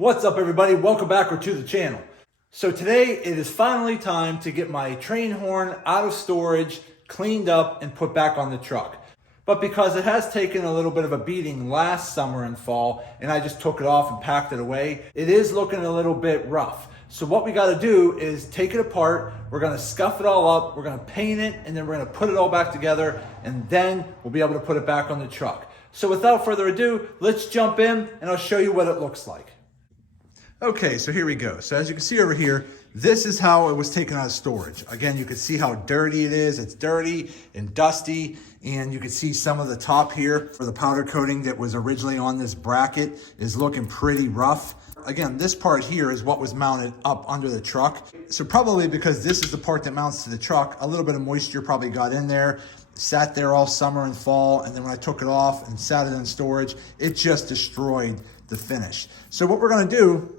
What's up, everybody? Welcome back to the channel. So today it is finally time to get my train horn out of storage, cleaned up, and put back on the truck. But because it has taken a little bit of a beating last summer and fall, and I just took it off and packed it away, it is looking a little bit rough. So what we got to do is take it apart, we're going to scuff it all up, we're going to paint it, and then we're going to put it all back together, and then we'll be able to put it back on the truck. So without further ado, let's jump in and I'll show you what it looks like. Okay, so here we go. So as you can see over here, this is how it was taken out of storage. Again, you can see how dirty it is. It's dirty and dusty, and you can see some of the top here for the powder coating that was originally on this bracket is looking pretty rough. Again, this part here is what was mounted up under the truck. So probably because this is the part that mounts to the truck, a little bit of moisture probably got in there, sat there all summer and fall, and then when I took it off and sat it in storage, it just destroyed the finish. So what we're gonna do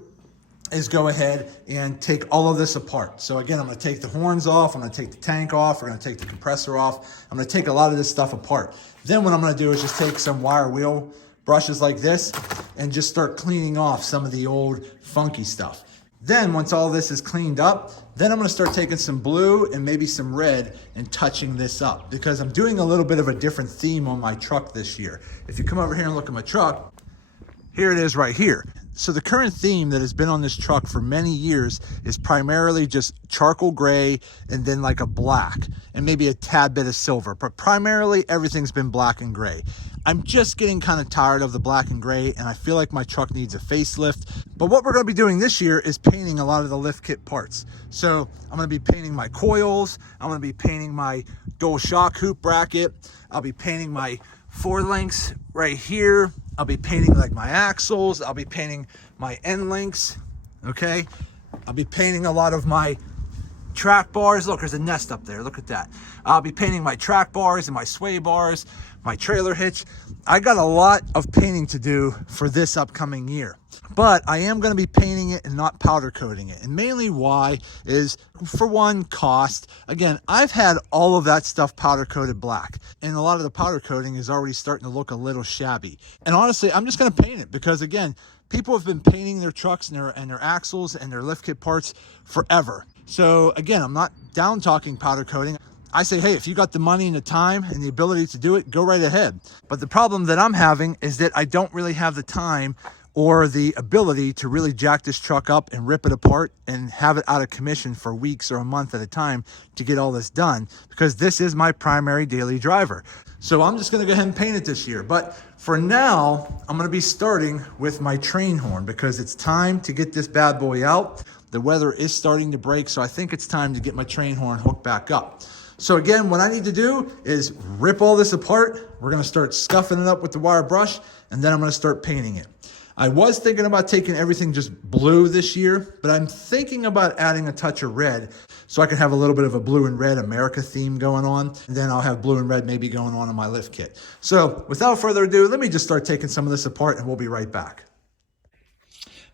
is go ahead and take all of this apart. So again, I'm gonna take the horns off, I'm gonna take the tank off, we're gonna take the compressor off, I'm gonna take a lot of this stuff apart. Then what I'm gonna do is just take some wire wheel brushes like this and just start cleaning off some of the old funky stuff. Then once all this is cleaned up, then I'm gonna start taking some blue and maybe some red and touching this up because I'm doing a little bit of a different theme on my truck this year. If you come over here and look at my truck, here it is right here. So the current theme that has been on this truck for many years is primarily just charcoal gray and then like a black and maybe a tad bit of silver, but primarily everything's been black and gray. I'm just getting kind of tired of the black and gray and I feel like my truck needs a facelift. But what we're going to be doing this year is painting a lot of the lift kit parts. So I'm going to be painting my coils, I'm going to be painting my dual shock hoop bracket, I'll be painting my 4 links right here, I'll be painting like my axles, I'll be painting my end links, okay? I'll be painting a lot of my track bars. Look, there's a nest up there, look at that. I'll be painting my track bars and my sway bars, my trailer hitch. I got a lot of painting to do for this upcoming year, but I am gonna be painting it and not powder coating it. And mainly why is, for one, cost. Again, I've had all of that stuff powder coated black, and a lot of the powder coating is already starting to look a little shabby. And honestly, I'm just gonna paint it because again, people have been painting their trucks and their axles and their lift kit parts forever. So again, I'm not down talking powder coating. I say, hey, if you got the money and the time and the ability to do it, go right ahead. But the problem that I'm having is that I don't really have the time or the ability to really jack this truck up and rip it apart and have it out of commission for weeks or a month at a time to get all this done, because this is my primary daily driver. So I'm just gonna go ahead and paint it this year. But for now, I'm gonna be starting with my train horn because it's time to get this bad boy out. The weather is starting to break, so I think it's time to get my train horn hooked back up. So again, what I need to do is rip all this apart. We're gonna start scuffing it up with the wire brush, and then I'm gonna start painting it. I was thinking about taking everything just blue this year, but I'm thinking about adding a touch of red so I can have a little bit of a blue and red America theme going on. And then I'll have blue and red maybe going on in my lift kit. So without further ado, let me just start taking some of this apart and we'll be right back.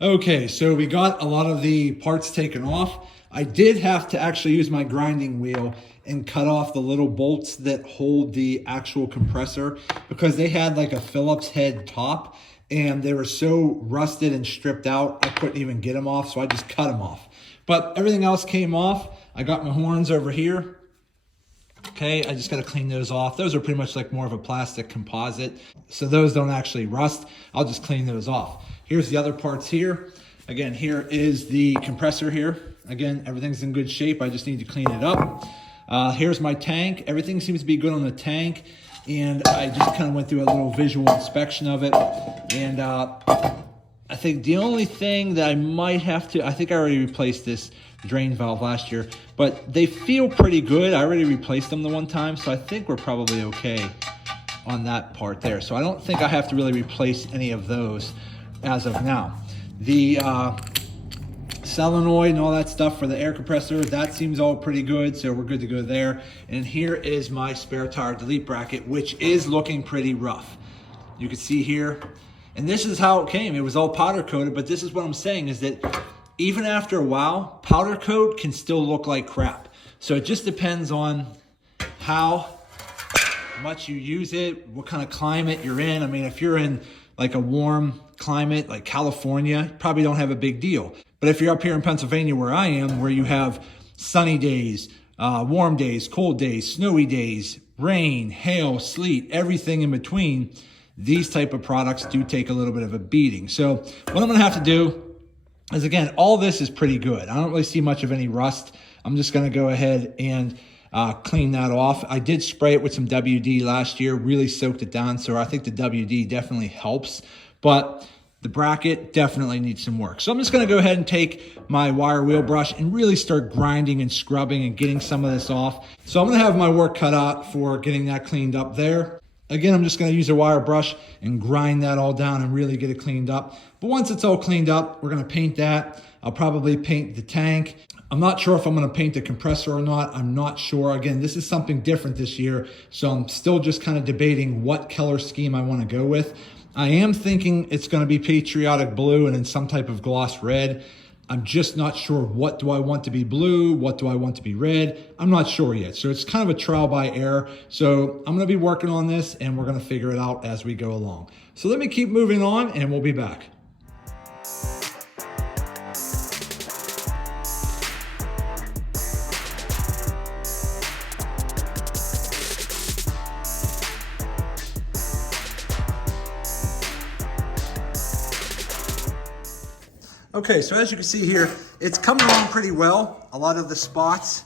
Okay, so we got a lot of the parts taken off. I did have to actually use my grinding wheel and cut off the little bolts that hold the actual compressor because they had like a Phillips head top and they were so rusted and stripped out, I couldn't even get them off, so I just cut them off. But everything else came off. I got my horns over here. Okay, I just gotta clean those off. Those are pretty much like more of a plastic composite, so those don't actually rust. I'll just clean those off. Here's the other parts here. Again, here is the compressor here. Again, everything's in good shape. I just need to clean it up. Here's my tank. Everything seems to be good on the tank. And I just kind of went through a little visual inspection of it. And I think the only thing that I might have to, I think I already replaced this drain valve last year, but they feel pretty good. I already replaced them the one time, so I think we're probably okay on that part there. So I don't think I have to really replace any of those as of now. The solenoid and all that stuff for the air compressor, that seems all pretty good, so we're good to go there. And here is my spare tire delete bracket, which is looking pretty rough. You can see here, and this is how it came. It was all powder coated, but this is what I'm saying is that even after a while, powder coat can still look like crap. So it just depends on how much you use it, what kind of climate you're in. I mean, if you're in like a warm climate like California, probably don't have a big deal. But if you're up here in Pennsylvania where I am, where you have sunny days, warm days, cold days, snowy days, rain, hail, sleet, everything in between, these type of products do take a little bit of a beating. So what I'm gonna have to do is, again, all this is pretty good. I don't really see much of any rust. I'm just gonna go ahead and clean that off. I did spray it with some WD last year, really soaked it down. So I think the WD definitely helps, but the bracket definitely needs some work. So I'm just gonna go ahead and take my wire wheel brush and really start grinding and scrubbing and getting some of this off. So I'm gonna have my work cut out for getting that cleaned up there. Again, I'm just gonna use a wire brush and grind that all down and really get it cleaned up. But once it's all cleaned up, we're gonna paint that. I'll probably paint the tank. I'm not sure if I'm gonna paint the compressor or not. I'm not sure. Again, this is something different this year, so I'm still just kind of debating what color scheme I wanna go with. I am thinking it's gonna be patriotic blue and then some type of gloss red. I'm just not sure, what do I want to be blue? What do I want to be red? I'm not sure yet. So it's kind of a trial by error. So I'm gonna be working on this and we're gonna figure it out as we go along. So let me keep moving on and we'll be back. Okay, so as you can see here, it's coming along pretty well. A lot of the spots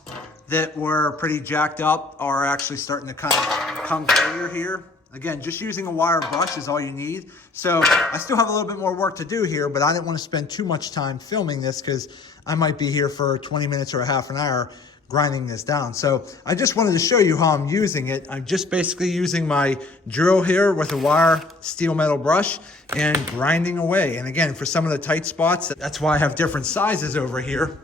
that were pretty jacked up are actually starting to kind of come clear here. Again, just using a wire brush is all you need. So I still have a little bit more work to do here, but I didn't want to spend too much time filming this because I might be here for 20 minutes or a half an hour grinding this down. So I just wanted to show you how I'm using it. I'm just basically using my drill here with a wire steel metal brush and grinding away. And again, for some of the tight spots, that's why I have different sizes over here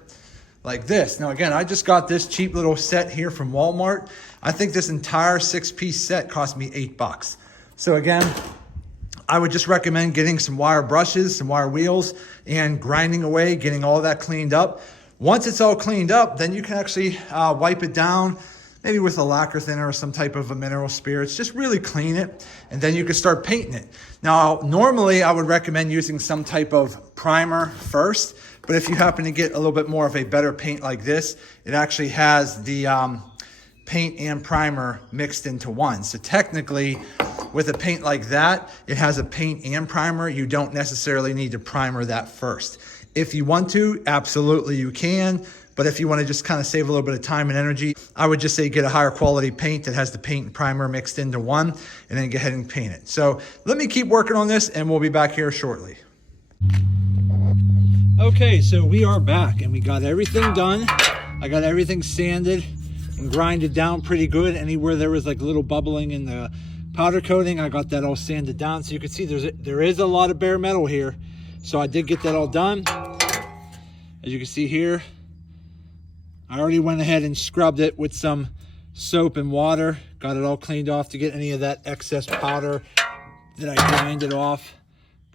like this. Now again, I just got this cheap little set here from Walmart. I think this entire 6-piece set cost me $8. So again, I would just recommend getting some wire brushes, some wire wheels, and grinding away, getting all that cleaned up. Once it's all cleaned up, then you can actually wipe it down, maybe with a lacquer thinner or some type of a mineral spirits. Just really clean it, and then you can start painting it. Now, normally I would recommend using some type of primer first, but if you happen to get a little bit more of a better paint like this, it actually has the paint and primer mixed into one. So technically, with a paint like that, it has a paint and primer. You don't necessarily need to primer that first. If you want to, absolutely you can. But if you want to just kind of save a little bit of time and energy, I would just say get a higher quality paint that has the paint and primer mixed into one, and then go ahead and paint it. So let me keep working on this and we'll be back here shortly. Okay, so we are back and we got everything done. I got everything sanded and grinded down pretty good. Anywhere there was like a little bubbling in the powder coating, I got that all sanded down. So you can see there is a lot of bare metal here. So I did get that all done. As you can see here, I already went ahead and scrubbed it with some soap and water. Got it all cleaned off to get any of that excess powder that I grinded off.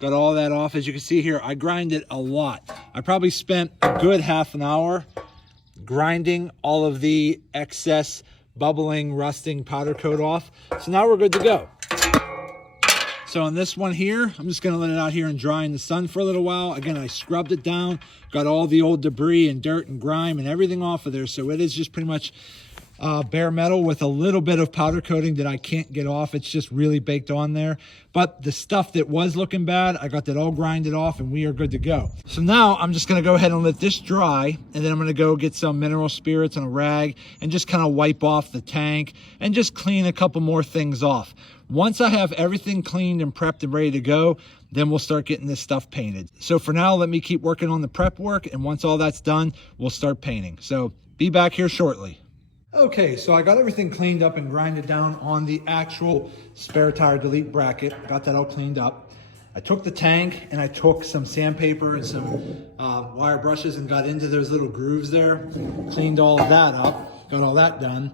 Got all that off. As you can see here, I grinded a lot. I probably spent a good half an hour grinding all of the excess bubbling, rusting powder coat off. So now we're good to go. So on this one here, I'm just gonna let it out here and dry in the sun for a little while. Again, I scrubbed it down, got all the old debris and dirt and grime and everything off of there. So it is just pretty much bare metal with a little bit of powder coating that I can't get off. It's just really baked on there. But the stuff that was looking bad, I got that all grinded off and we are good to go. So now I'm just gonna go ahead and let this dry, and then I'm gonna go get some mineral spirits and a rag and just kind of wipe off the tank and just clean a couple more things off. Once I have everything cleaned and prepped and ready to go, then we'll start getting this stuff painted. So for now, let me keep working on the prep work, and once all that's done, we'll start painting. So be back here shortly. Okay, so I got everything cleaned up and grinded down on the actual spare tire delete bracket. Got that all cleaned up. I took the tank and I took some sandpaper and some wire brushes and got into those little grooves there. Cleaned all of that up, got all that done.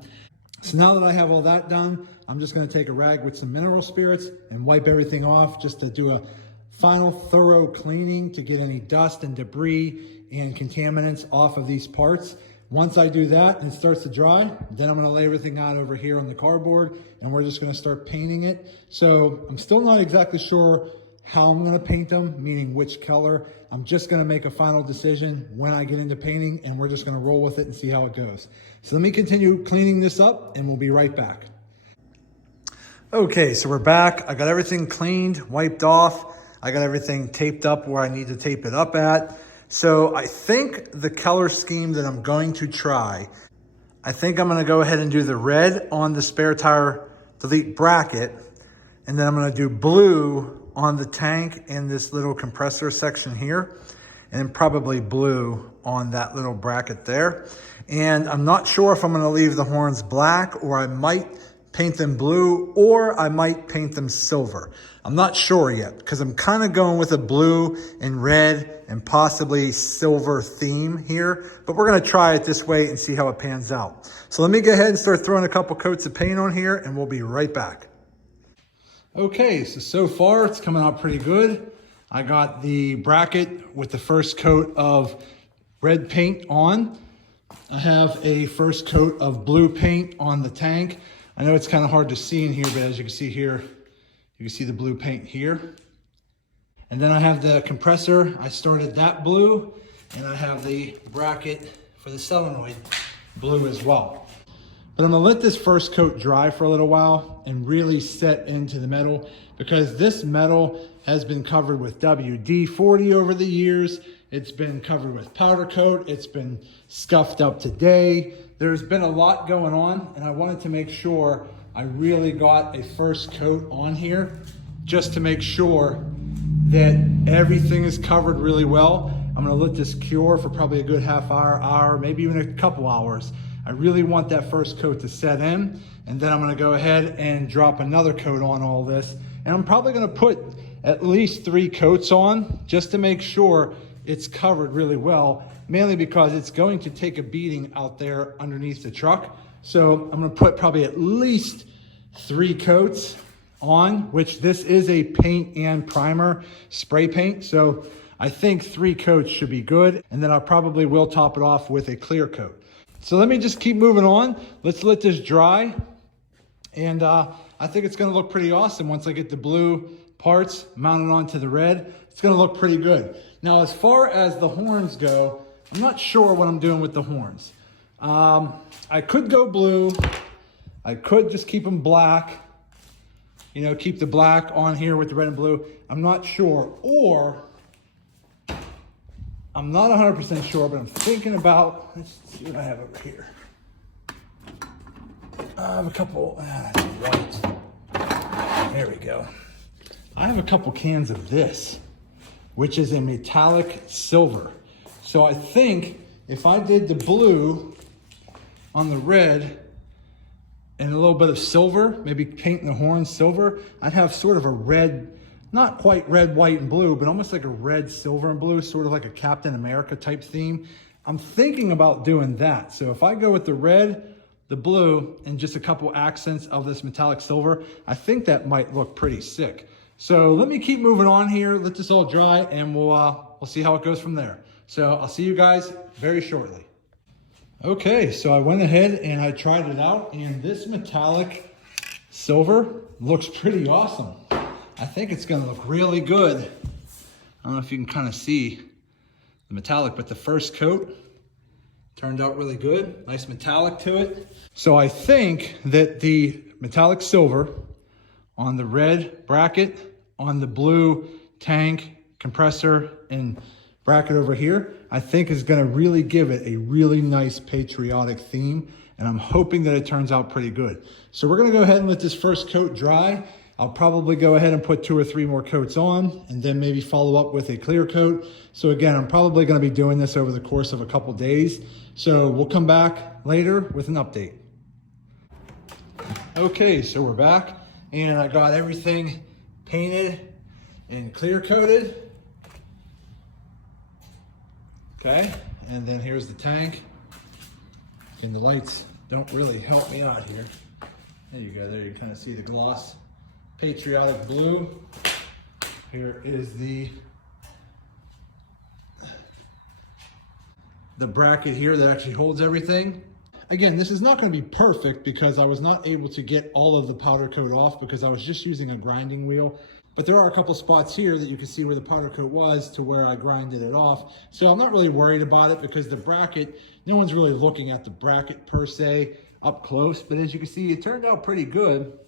So now that I have all that done, I'm just gonna take a rag with some mineral spirits and wipe everything off just to do a final thorough cleaning to get any dust and debris and contaminants off of these parts. Once I do that and it starts to dry, then I'm gonna lay everything out over here on the cardboard and we're just gonna start painting it. So I'm still not exactly sure how I'm gonna paint them, meaning which color. I'm just gonna make a final decision when I get into painting, and we're just gonna roll with it and see how it goes. So let me continue cleaning this up and we'll be right back. Okay, so we're back. I got everything cleaned, wiped off. I got everything taped up where I need to tape it up at. So I think the color scheme that I'm going to try, I think I'm gonna go ahead and do the red on the spare tire delete bracket, and then I'm gonna do blue on the tank and this little compressor section here, and probably blue on that little bracket there. And I'm not sure if I'm gonna leave the horns black, or I might paint them blue, or I might paint them silver. I'm not sure yet, because I'm kind of going with a blue and red and possibly silver theme here, but we're gonna try it this way and see how it pans out. So let me go ahead and start throwing a couple coats of paint on here, and we'll be right back. Okay, so far it's coming out pretty good. I got the bracket with the first coat of red paint on. I have a first coat of blue paint on the tank. I know it's kind of hard to see in here, but as you can see here, you can see the blue paint here. And then I have the compressor. I started that blue, and I have the bracket for the solenoid blue as well. But I'm gonna let this first coat dry for a little while and really set into the metal, because this metal has been covered with WD-40 over the years. It's been covered with powder coat. It's been scuffed up today. There's been a lot going on, and I wanted to make sure I really got a first coat on here just to make sure that everything is covered really well. I'm gonna let this cure for probably a good half hour, maybe even a couple hours. I really want that first coat to set in, and then I'm gonna go ahead and drop another coat on all this. And I'm probably gonna put at least 3 coats on just to make sure it's covered really well, mainly because it's going to take a beating out there underneath the truck. So I'm gonna put probably at least 3 coats on, which this is a paint and primer spray paint. So I think 3 coats should be good. And then I probably will top it off with a clear coat. So let me just keep moving on. Let's let this dry. And I think it's gonna look pretty awesome once I get the blue parts mounted onto the red. It's gonna look pretty good. Now, as far as the horns go, I'm not sure what I'm doing with the horns. I could go blue. I could just keep them black. You know, keep the black on here with the red and blue. I'm not sure. Or, I'm not 100% sure, but I'm thinking about, let's see what I have over here. I have a couple, that's white. There we go. I have a couple cans of this, which is a metallic silver. So I think if I did the blue on the red and a little bit of silver, maybe painting the horns silver, I'd have sort of a red, not quite red, white, and blue, but almost like a red, silver, and blue, sort of like a Captain America type theme. I'm thinking about doing that. So if I go with the red, the blue, and just a couple accents of this metallic silver, I think that might look pretty sick. So let me keep moving on here, let this all dry, and we'll see how it goes from there. So I'll see you guys very shortly. Okay, so I went ahead and I tried it out, and this metallic silver looks pretty awesome. I think it's gonna look really good. I don't know if you can kind of see the metallic, but the first coat turned out really good. Nice metallic to it. So I think that the metallic silver on the red bracket, on the blue tank, compressor, and bracket over here, I think is gonna really give it a really nice patriotic theme, and I'm hoping that it turns out pretty good. So we're gonna go ahead and let this first coat dry. I'll probably go ahead and put 2 or 3 more coats on, and then maybe follow up with a clear coat. So again, I'm probably gonna be doing this over the course of a couple days. So we'll come back later with an update. Okay, so we're back, and I got everything painted and clear coated. Okay, and then here's the tank. And the lights don't really help me out here. There you go, there you can kind of see the gloss. Patriotic blue. Here is the bracket here that actually holds everything. Again, this is not going to be perfect because I was not able to get all of the powder coat off because I was just using a grinding wheel. But there are a couple spots here that you can see where the powder coat was to where I grinded it off. So I'm not really worried about it because the bracket, no one's really looking at the bracket per se up close. But as you can see, it turned out pretty good.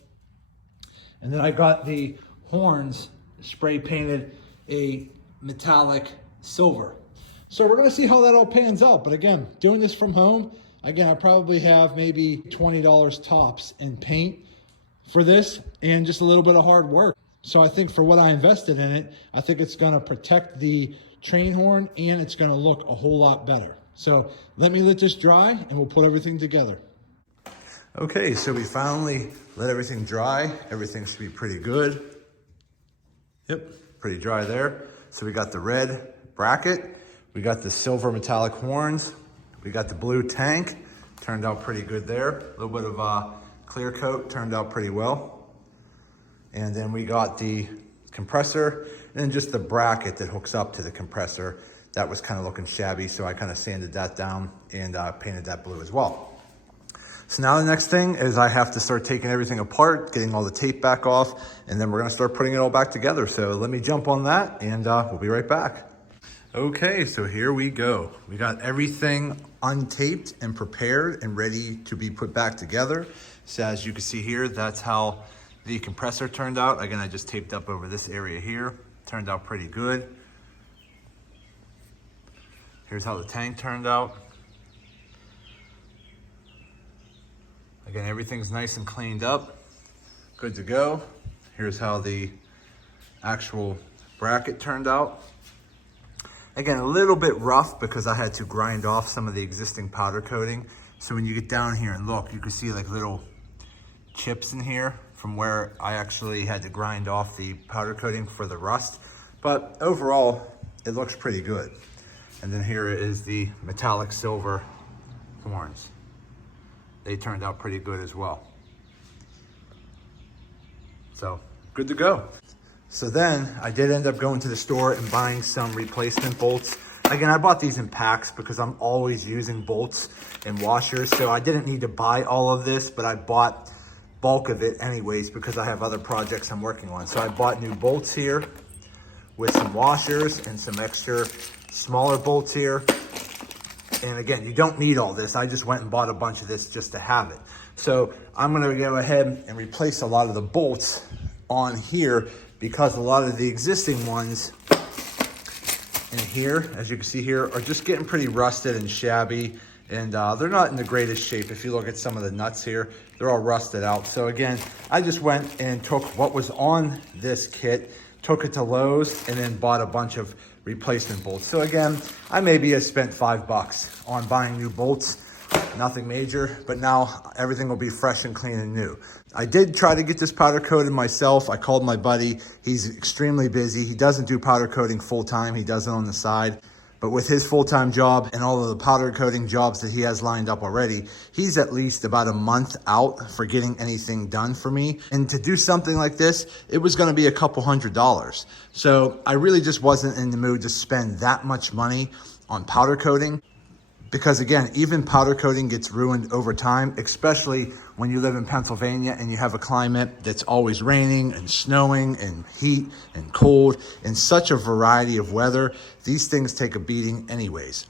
And then I got the horns spray painted a metallic silver. So we're gonna see how that all pans out. But again, doing this from home, again, I probably have maybe $20 tops in paint for this and just a little bit of hard work. So I think for what I invested in it, I think it's gonna protect the train horn and it's gonna look a whole lot better. So let me let this dry and we'll put everything together. Okay, so we finally let everything dry. Everything should be pretty good. Yep, pretty dry there. So we got the red bracket, we got the silver metallic horns, we got the blue tank, turned out pretty good there. A little bit of clear coat, turned out pretty well. And then we got the compressor and just the bracket that hooks up to the compressor. That was kind of looking shabby, so I kind of sanded that down and painted that blue as well. So now the next thing is I have to start taking everything apart, getting all the tape back off, and then we're gonna start putting it all back together. So let me jump on that and we'll be right back. Okay, so here we go. We got everything untaped and prepared and ready to be put back together. So as you can see here, that's how the compressor turned out. Again, I just taped up over this area here. Turned out pretty good. Here's how the tank turned out. Again, everything's nice and cleaned up. Good to go. Here's how the actual bracket turned out. Again, a little bit rough because I had to grind off some of the existing powder coating. So when you get down here and look, you can see like little chips in here from where I actually had to grind off the powder coating for the rust. But overall, it looks pretty good. And then here is the metallic silver horns. They turned out pretty good as well. So, good to go. So then I did end up going to the store and buying some replacement bolts. Again, I bought these in packs because I'm always using bolts and washers. So I didn't need to buy all of this, but I bought bulk of it anyways because I have other projects I'm working on. So I bought new bolts here with some washers and some extra smaller bolts here. And again, you don't need all this. I just went and bought a bunch of this just to have it. So I'm gonna go ahead and replace a lot of the bolts on here because a lot of the existing ones in here, as you can see here, are just getting pretty rusted and shabby. And they're not in the greatest shape. If you look at some of the nuts here, they're all rusted out. So again, I just went and took what was on this kit, took it to Lowe's, and then bought a bunch of replacement bolts. So again, I maybe have spent $5 on buying new bolts. Nothing major, but now everything will be fresh and clean and new. I did try to get this powder coated myself. I called my buddy. He's extremely busy. He doesn't do powder coating full time. He does it on the side. But with his full-time job and all of the powder coating jobs that he has lined up already, he's at least about a month out for getting anything done for me. And to do something like this, it was gonna be a couple $100s. So I really just wasn't in the mood to spend that much money on powder coating. Because again, even powder coating gets ruined over time, especially when you live in Pennsylvania and you have a climate that's always raining and snowing and heat and cold and such a variety of weather. These things take a beating anyways.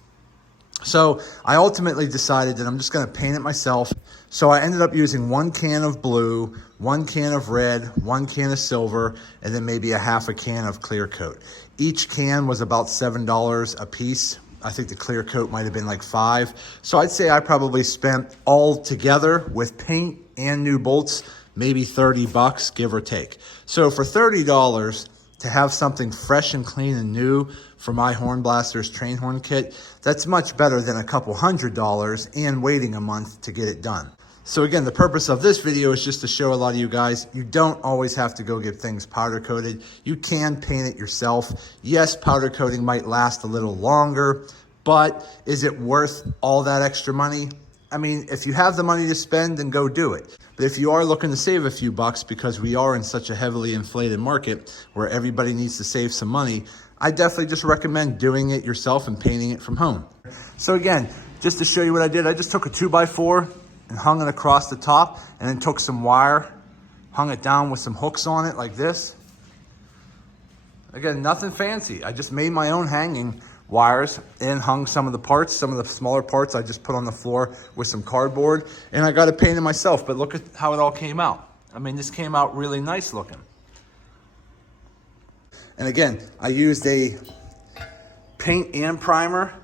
So I ultimately decided that I'm just gonna paint it myself. So I ended up using 1 can of blue, 1 can of red, 1 can of silver, and then maybe a half a can of clear coat. Each can was about $7 a piece. I think the clear coat might have been like $5. So I'd say I probably spent all together with paint and new bolts, maybe $30, give or take. So for $30 to have something fresh and clean and new for my Hornblasters train horn kit, that's much better than a couple $100 and waiting a month to get it done. So again, the purpose of this video is just to show a lot of you guys, you don't always have to go get things powder coated. You can paint it yourself. Yes, powder coating might last a little longer, but is it worth all that extra money? I mean, if you have the money to spend, then go do it. But if you are looking to save a few bucks because we are in such a heavily inflated market where everybody needs to save some money, I definitely just recommend doing it yourself and painting it from home. So again, just to show you what I did, I just took a 2x4 and hung it across the top and then took some wire, hung it down with some hooks on it like this. Again, nothing fancy. I just made my own hanging wires and hung some of the parts. Some of the smaller parts I just put on the floor with some cardboard, and I got it painted myself. But look at how it all came out. I mean, this came out really nice looking. And again, I used a paint and primer.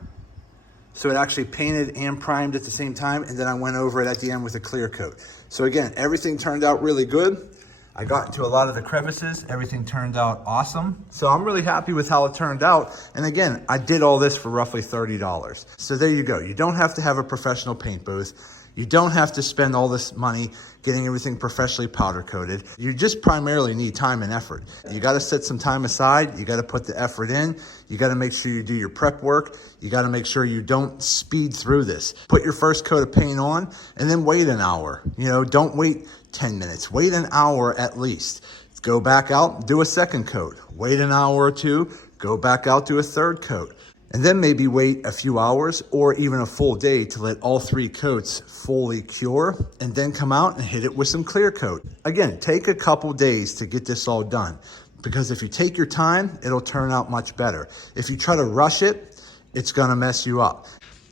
So it actually painted and primed at the same time, and then I went over it at the end with a clear coat. So again, everything turned out really good. I got into a lot of the crevices. Everything turned out awesome. So I'm really happy with how it turned out. And again, I did all this for roughly $30. So there you go. You don't have to have a professional paint booth. You don't have to spend all this money getting everything professionally powder coated. You just primarily need time and effort. You got to set some time aside. You got to put the effort in. You got to make sure you do your prep work. You got to make sure you don't speed through this. Put your first coat of paint on and then wait an hour. You know, don't wait 10 minutes. Wait an hour at least. Go back out, do a second coat. Wait an hour or two, go back out, do a third coat. And then maybe wait a few hours or even a full day to let all 3 coats fully cure, and then come out and hit it with some clear coat. Again, take a couple days to get this all done, because if you take your time, it'll turn out much better. If you try to rush it, it's gonna mess you up.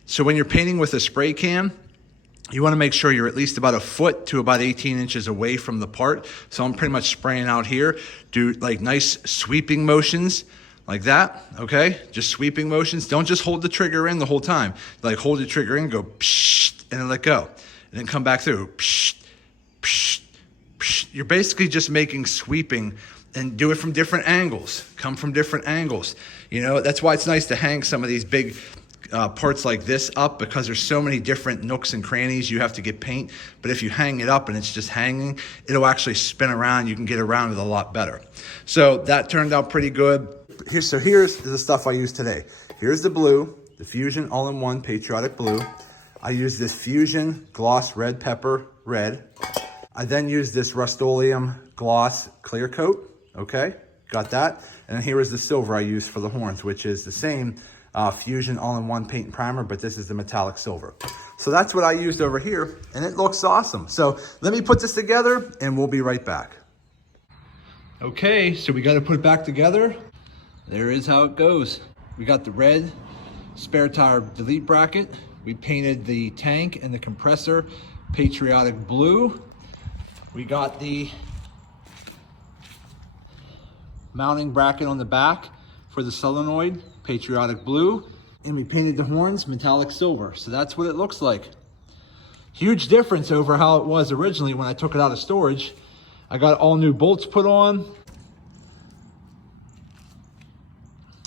So when you're painting with a spray can, you wanna make sure you're at least about a foot to about 18 inches away from the part. So I'm pretty much spraying out here. Do like nice sweeping motions, like that, okay? Just sweeping motions. Don't just hold the trigger in the whole time. Like hold the trigger in, go psh, and then let go. And then come back through, psh, psh, psh. You're basically just making sweeping, and do it from different angles. Come from different angles. You know, that's why it's nice to hang some of these big parts like this up, because there's so many different nooks and crannies you have to get paint. But if you hang it up and it's just hanging, it'll actually spin around. You can get around it a lot better. So that turned out pretty good. Here's the stuff I use today. Here's the blue, the Fusion All-in-One Patriotic Blue. I use this Fusion Gloss Red Pepper Red. I then use this Rust-Oleum Gloss Clear Coat, okay? Got that. And then here is the silver I use for the horns, which is the same Fusion All-in-One Paint and Primer, but this is the metallic silver. So that's what I used over here, and it looks awesome. So let me put this together, and we'll be right back. Okay, so we got to put it back together. There is how it goes. We got the red spare tire delete bracket. We painted the tank and the compressor patriotic blue. We got the mounting bracket on the back for the solenoid, patriotic blue. And we painted the horns metallic silver. So that's what it looks like. Huge difference over how it was originally when I took it out of storage. I got all new bolts put on.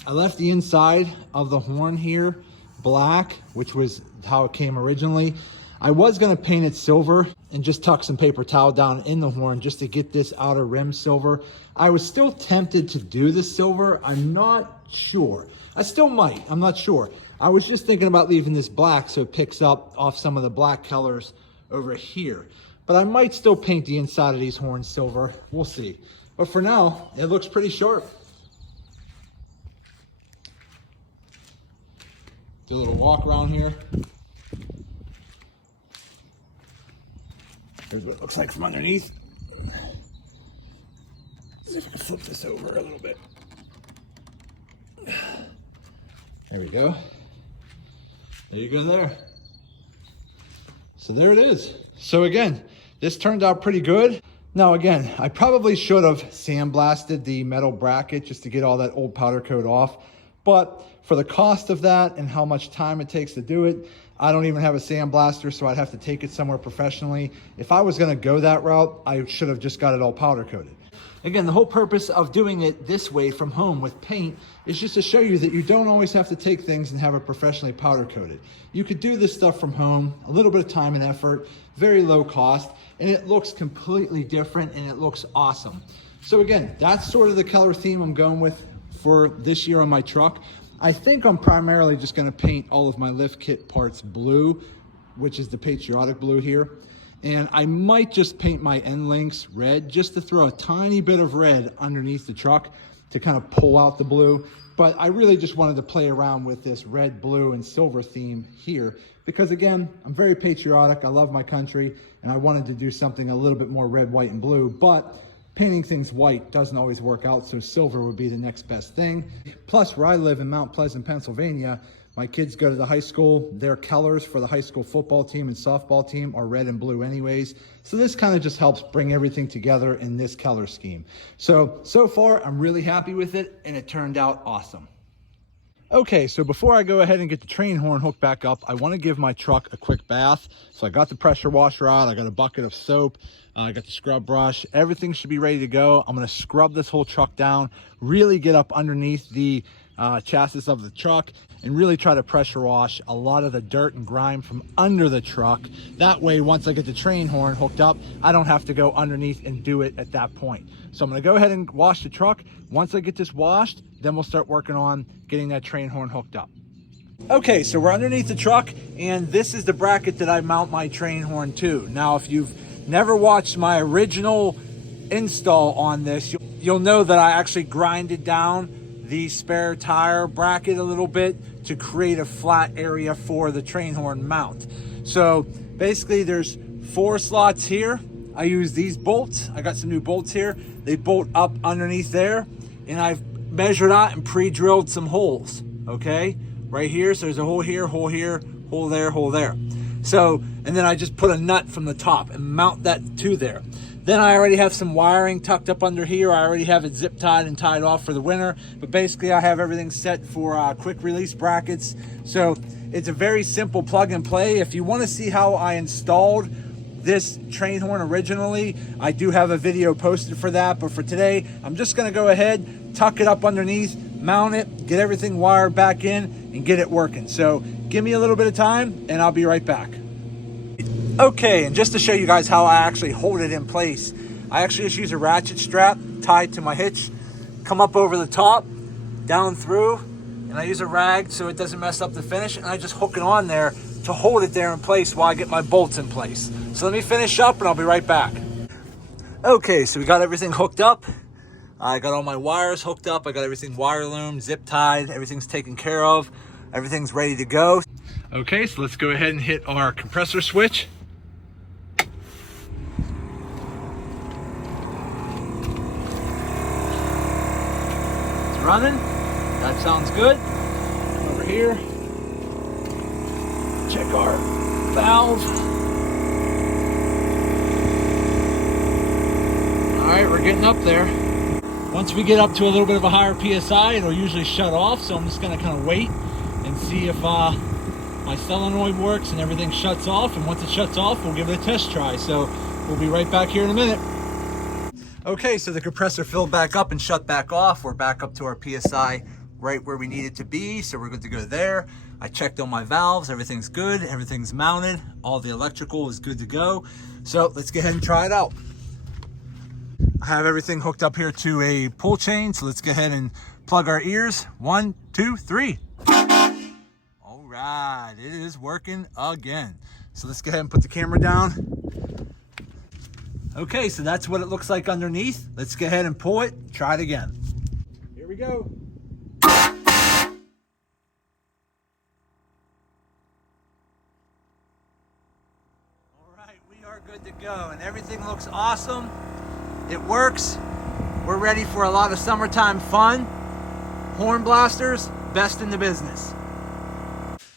I left the inside of the horn here black, which was how it came originally. I was gonna paint it silver and just tuck some paper towel down in the horn just to get this outer rim silver. I was still tempted to do the silver. I'm not sure. I still might, I'm not sure. I was just thinking about leaving this black so it picks up off some of the black colors over here. But I might still paint the inside of these horns silver. We'll see. But for now, it looks pretty sharp. Do a little walk around here. Here's what it looks like from underneath. See if I can flip this over a little bit. There we go. There you go there. So there it is. So again, this turned out pretty good. Now again, I probably should have sandblasted the metal bracket just to get all that old powder coat off. But for the cost of that and how much time it takes to do it, I don't even have a sandblaster, so I'd have to take it somewhere professionally. If I was gonna go that route, I should have just got it all powder coated. Again, the whole purpose of doing it this way from home with paint is just to show you that you don't always have to take things and have it professionally powder coated. You could do this stuff from home, a little bit of time and effort, very low cost, and it looks completely different and it looks awesome. So again, that's sort of the color theme I'm going with for this year on my truck. I think I'm primarily just gonna paint all of my lift kit parts blue, which is the patriotic blue here. And I might just paint my end links red just to throw a tiny bit of red underneath the truck to kind of pull out the blue. But I really just wanted to play around with this red, blue, and silver theme here because again, I'm very patriotic. I love my country and I wanted to do something a little bit more red, white, and blue. But painting things white doesn't always work out, so silver would be the next best thing. Plus, where I live in Mount Pleasant, Pennsylvania, my kids go to the high school. Their colors for the high school football team and softball team are red and blue anyways. So this kind of just helps bring everything together in this color scheme. So far, I'm really happy with it, and it turned out awesome. Okay, so before I go ahead and get the train horn hooked back up, I want to give my truck a quick bath. So I got the pressure washer out, I got a bucket of soap, I got the scrub brush, everything should be ready to go. I'm going to scrub this whole truck down, really get up underneath the chassis of the truck, and really try to pressure wash a lot of the dirt and grime from under the truck. That way, once I get the train horn hooked up, I don't have to go underneath and do it at that point. So I'm gonna go ahead and wash the truck. Once I get this washed, then we'll start working on getting that train horn hooked up. Okay, so we're underneath the truck, and this is the bracket that I mount my train horn to. Now, if you've never watched my original install on this, you'll know that I actually grinded down the spare tire bracket a little bit to create a flat area for the train horn mount. So basically there's 4 slots here. I use these bolts. I got some new bolts here. They bolt up underneath there, and I've measured out and pre-drilled some holes, okay? Right here, so there's a hole here, hole there, hole there. So, and then I just put a nut from the top and mount that to there. Then I already have some wiring tucked up under here. I already have it zip tied and tied off for the winter, but basically I have everything set for quick release brackets. So it's a very simple plug and play. If you want to see how I installed this train horn originally, I do have a video posted for that, but for today, I'm just gonna go ahead, tuck it up underneath, mount it, get everything wired back in, and get it working. So give me a little bit of time, and I'll be right back. Okay, and just to show you guys how I actually hold it in place, I actually just use a ratchet strap tied to my hitch, come up over the top, down through, and I use a rag so it doesn't mess up the finish, and I just hook it on there to hold it there in place while I get my bolts in place. So let me finish up and I'll be right back. Okay, so we got everything hooked up. I got all my wires hooked up. I got everything wire loomed, zip tied, everything's taken care of. Everything's ready to go. Okay, so let's go ahead and hit our compressor switch. It's running. That sounds good. Come over here. Check our valve. All right, we're getting up there. Once we get up to a little bit of a higher PSI, it'll usually shut off. So I'm just gonna kind of wait and see if my solenoid works and everything shuts off. And once it shuts off, we'll give it a test try. So we'll be right back here in a minute. Okay, so the compressor filled back up and shut back off. We're back up to our PSI right where we need it to be. So we're good to go there. I checked on my valves, everything's good, everything's mounted, all the electrical is good to go. So let's go ahead and try it out. I have everything hooked up here to a pull chain, so let's go ahead and plug our ears. 1, 2, 3. All right, it is working again. So let's go ahead and put the camera down. Okay, so that's what it looks like underneath. Let's go ahead and pull it, try it again. Here we go. Good to go, and everything looks awesome. It works. We're ready for a lot of summertime fun. Hornblasters, best in the business.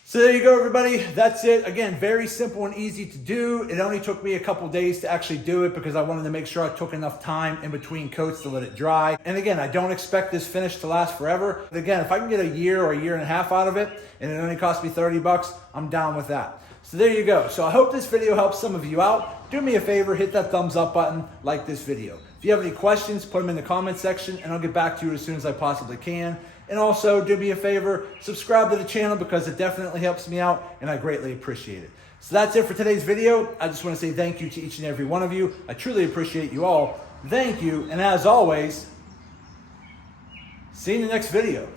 So there you go, everybody. That's it. Again, very simple and easy to do. It only took me a couple days to actually do it because I wanted to make sure I took enough time in between coats to let it dry. And again, I don't expect this finish to last forever. But again, if I can get a year or a year and a half out of it, and it only cost me 30 bucks, I'm down with that. So there you go. So I hope this video helps some of you out. Do me a favor, hit that thumbs up button, like this video. If you have any questions, put them in the comment section and I'll get back to you as soon as I possibly can. And also do me a favor, subscribe to the channel because it definitely helps me out and I greatly appreciate it. So that's it for today's video. I just want to say thank you to each and every one of you. I truly appreciate you all. Thank you. And as always, see you in the next video.